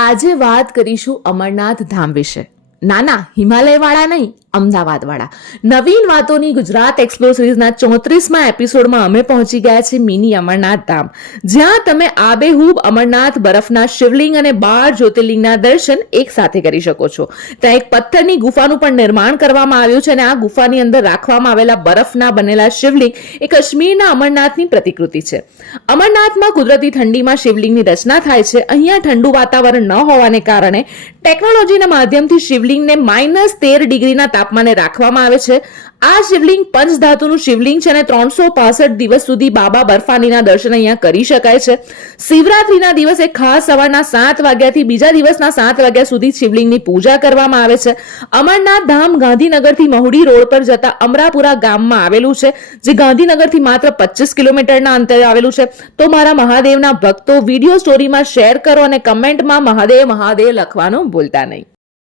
આજે વાત કરીશું અમરનાથ ધામ વિશે. નાના હિમાલય વાળા નહીં, અમદાવાદ વાળા. નવીન વાતોની ગુજરાત એક્સપ્લોર સિરીઝના 34મા એપિસોડમાં અમે પહોંચી ગયા છે મિની અમરનાથ ધામ, જ્યાં તમે આબેહૂબ અમરનાથ બરફના શિવલિંગ અને 12 જ્યોતિર્લિંગના દર્શન એક સાથે કરી શકો છો. ત્યાં એક પથ્થરની ગુફાનું પણ નિર્માણ કરવામાં આવ્યું છે અને આ ગુફાની અંદર રાખવામાં આવેલા બરફના બનેલા શિવલિંગ એ કાશ્મીરના અમરનાથની પ્રતિકૃતિ છે. અમરનાથમાં કુદરતી ઠંડીમાં શિવલિંગની રચના થાય છે. અહીંયા ઠંડુ વાતાવરણ ન હોવાને કારણે ટેકનોલોજીના માધ્યમથી શિવલિંગને -13 ડિગ્રીના તાપમાને રાખવામાં આવે છે. આ શિવલિંગ પંચધાતુનું શિવલિંગ છે અને 365 દિવસ સુધી બાબા બર્ફાનીના દર્શન અહીંયા કરી શકાય છે. શિવરાત્રીના દિવસે ખાસ સવારના 7 વાગ્યાથી બીજા દિવસના 7 વાગ્યા સુધી શિવલિંગની પૂજા કરવામાં આવે છે. અમરનાથ ધામ ગાંધીનગરથી મહુડી રોડ પર જતા અમરાપુરા ગામમાં આવેલું છે, જે ગાંધીનગરથી માત્ર 25 કિલોમીટરના અંતરે આવેલું છે. તો મારા મહાદેવના ભક્તો વિડીયો સ્ટોરીમાં શેર કરો અને કમેન્ટમાં મહાદેવ મહાદેવ લખવાનું ભૂલતા નહીં.